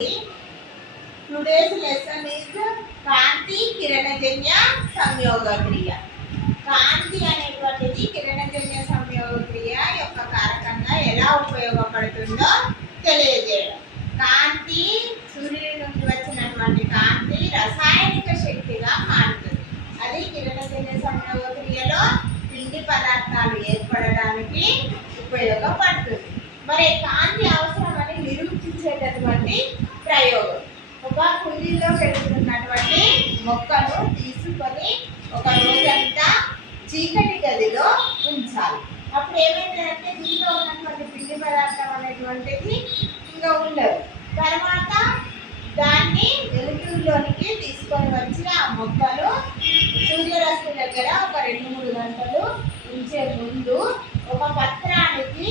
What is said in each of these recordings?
Today's lesson is కాంతి కిరణజన్య సంయోగ క్రియ. కాంతి అనేటువంటిది కిరణజన్య సంయోగ క్రియ యొక్క కారకంగా ఎలా ఉపయోగపడుతుందో తెలియజేయడం. కాంతి సూర్యుడి నుండి వచ్చినటువంటి కాంతి రసాయనిక శక్తిగా మారుతుంది. అది కిరణజన్య సంయోగ క్రియలో పిండి పదార్థాలు ఏర్పడడానికి ఉపయోగపడుతుంది. మరి కాంతి అవసరమని నిరూపించేటటువంటి ప్రయోగం. ఒక కుండీలో పెరుగుతున్నటువంటి మొక్కను తీసుకొని ఒక రోజంతా చీకటి గదిలో ఉంచాలి. అప్పుడు ఏమైందంటే దీనిలో ఉన్నటువంటి పిండి పదార్థం అనేటువంటిది ఇంకా ఉండదు. తర్వాత దాన్ని వెలుగులోనికి తీసుకొని వచ్చి ఆ మొక్కను సూర్యరశ్మి దగ్గర ఒక 2-3 గంటలు ఉంచే ముందు ఒక పత్రానికి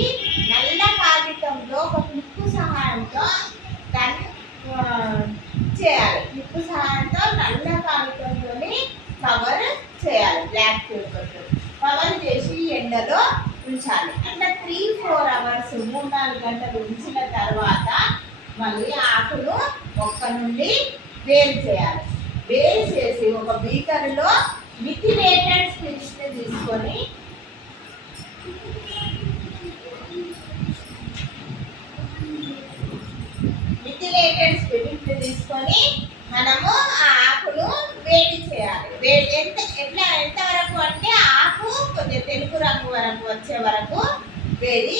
నల్ల కాగితంలో ఒక క్లిప్పు సహాయంతో దాన్ని చేయాలి. క్లిప్పు సహాయంతో నల్ల కాగితంతో కవర్ చేయాలి. బ్లాక్ పేపర్తో కవర్ చేసి ఎండలో ఉంచాలి. అట్లా 3-4 అవర్స్ 3-4 గంటలు ఉంచిన తర్వాత మళ్ళీ ఆకును మొక్క నుండి వేరు చేయాలి. వేరు చేసి ఒక బీకర్లో మిథిలేటెడ్ స్పిరిట్ని తీసుకొని మనము ఆ ఆకును వేడి చేయాలి. ఎంత వరకు అంటే ఆకు కొంచెం తెలుపు రంగు వరకు వచ్చే వరకు వేడి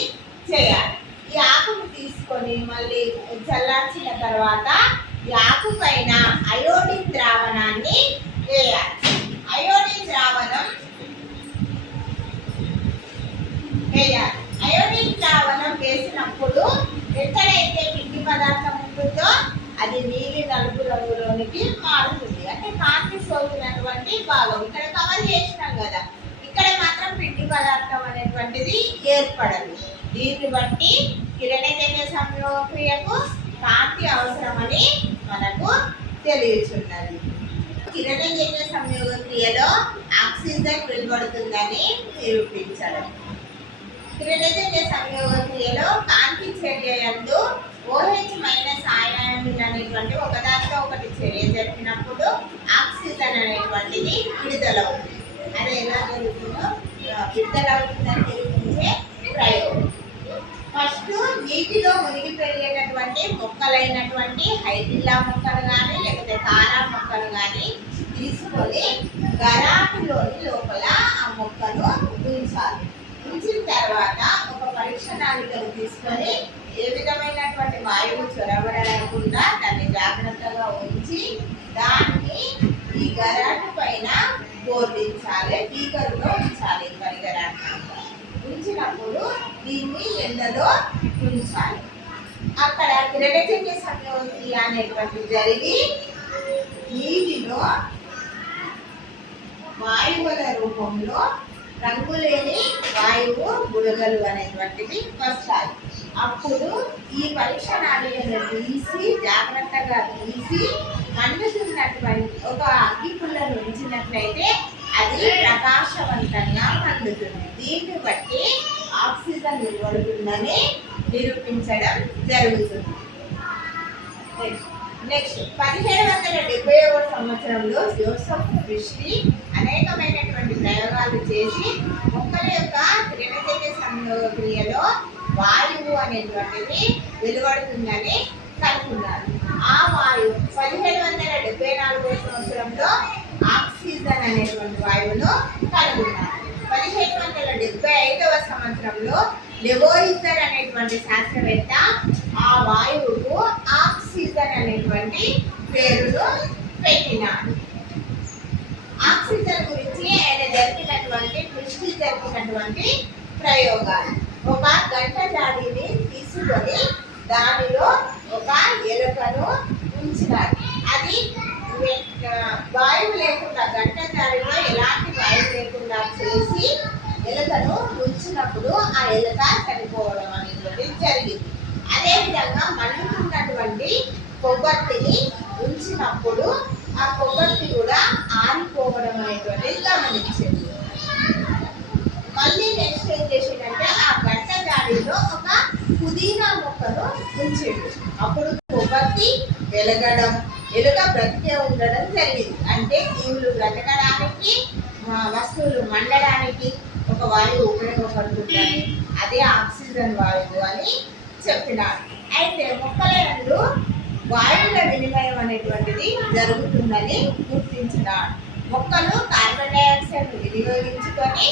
చేయాలి. ఈ ఆకును తీసుకొని మళ్ళీ చల్లార్చిన తర్వాత ఈ ఆకు పైన అయోడిన్ ద్రావణాన్ని వేయాలి. అయోడిన్ ద్రావణం వేయాలి. అయోడిన్ ద్రావణం వేసినప్పుడు ఎక్కడైతే పిండి పదార్థం ఉంటుందో అది నీలి నలుపు రంగులోనికి మారుతుంది. అంటే కాంతి సోకినటువంటి భాగం ఇక్కడ కవర్ చేసినాం కదా, ఇక్కడ మాత్రం పిండి పదార్థం అనేటువంటిది ఏర్పడదు. దీన్ని బట్టి కిరణజన్య సంయోగ క్రియకు కాంతి అవసరమని మనకు తెలియచున్నది. కిరణజన్య సంయోగ క్రియలో ఆక్సిజన్ వెలువడుతుందని నిరూపించడం. కిరణజన్య సంయోగ క్రియలో కాంతి చర్య యందు OH- అయాన్లు అనేటువంటి ఒకదానితో ఒకటి చర్య జరిపినప్పుడు ఆక్సిజన్ అనేటువంటిది విడుదలవుతుంది. అది ఎలా జరుగుతుందో విడుదలవుతుందని నిరూపించే ప్రయోగం. ఫస్ట్ నీటిలో మునిగి పెరిగేటటువంటి మొక్కలైనటువంటి హైడ్రిల్లా మొక్కలు కానీ లేకపోతే కారా మొక్కలు కానీ తీసుకొని గరాటులోని లోపల ఆ మొక్కను ఉంచాలి. ఉంచిన తర్వాత ఒక పరీక్ష నాళికను తీసుకొని ఏ విధమైనటువంటి వాయువు చొరబడకుండా దాన్ని జాగ్రత్తగా ఉంచి దాన్ని ఈ గరాటు పైన బోర్లించాలి. బీకరులో ఉంచాలి. పరిగరాటు ఉంచినప్పుడు దీన్ని ఎండలో ఉంచాలి. అక్కడ కిరణజన్య సంయోగ క్రియ అనేటువంటి జరిగి నీటిలో వాయువుల రూపంలో రంగులేని వాయువు బుడగలు అనేటువంటివి వస్తాయి. అప్పుడు ఈ పరీక్ష నాళికను తీసి జాగ్రత్తగా తీసి మండుతున్నటువంటి ఒక అగ్గి పుల్లను ఉంచినట్లయితే అది ప్రకాశవంతంగా మండుతుంది. దీన్ని బట్టి ఆక్సిజన్ వెలువడుతుందని నిరూపించడం జరుగుతుంది. నెక్స్ట్ 1771 సంవత్సరంలో జోసెఫ్ ప్రిస్లీ అనేకమైనటువంటి ప్రయోగాలు చేసి మొక్కల యొక్క కిరణజన్య సంయోగ క్రియలో వాయువు అనేటువంటిది వెలువడుతుందని కనుక్కున్నారు. ఆ వాయువు 1774 సంవత్సరంలో ఆక్సిజన్ అనేటువంటి వాయువును కనుగొన్నారు. 1775 సంవత్సరంలో లెవోయిజర్ అనేటువంటి శాస్త్రవేత్త ఆ వాయువుకు ఆక్సిజన్ అనేటువంటి పేరును పెట్టినాడు. ఆక్సిజన్ గురించి ఆయన జరిపినటువంటి ప్రయోగాలు. ఒక గంట జాడీని తీసుకొని దానిలో ఒక ఎలుకను ఉంచినారు. అది వాయువు లేకుండా గంట జాడీలో ఎలాంటి వాయువు లేకుండా చేసి ఎలుకను ఉంచినప్పుడు ఆ ఎలుక చనిపోవడం అనేటువంటిది జరిగింది. అదేవిధంగా మండుతున్నటువంటి కొబ్బరిని ఉంచినప్పుడు ఆ కొబ్బరి కూడా ఆరిపోవడం అనేటువంటిది గమనించింది. మళ్ళీ నెక్స్ట్ ఏం చేసిందంటే ఆ గంట జాడీలో ఒక పుదీనా మొక్కను ఉంచిండు. అప్పుడు కొవ్వొత్తి వెలగడం, ఎలుక బ్రతికే ఉండడం జరిగింది. అంటే జీవులు బ్రతకడానికి, వస్తువులు మండడానికి ఒక వాయువు ఉపయోగపడుతుందని, అదే ఆక్సిజన్ వాయువు అని చెప్పినారు. అయితే మొక్కల యందు వాయువుల వినిమయం అనేటువంటిది జరుగుతుందని గుర్తించినాడు. మొక్కలు కార్బన్ డైఆక్సైడ్ వినియోగించుకొని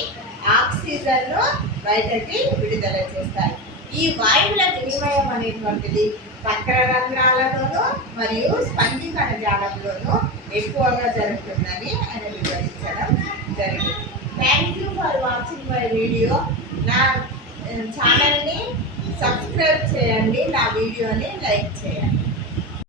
ఆక్సిజన్ను బయటకి విడుదల చేస్తాయి. ఈ వాయువుల వినిమయం అనేటువంటిది పత్రరంధ్రాలలోనూ మరియు స్పంజి కణజాలంలోనూ ఎక్కువగా జరుగుతుందని ఆయన వివరించడం జరిగింది. Thank you for watching my video. నా ఛానల్ని సబ్స్క్రైబ్ చేయండి, నా వీడియోని లైక్ చేయండి.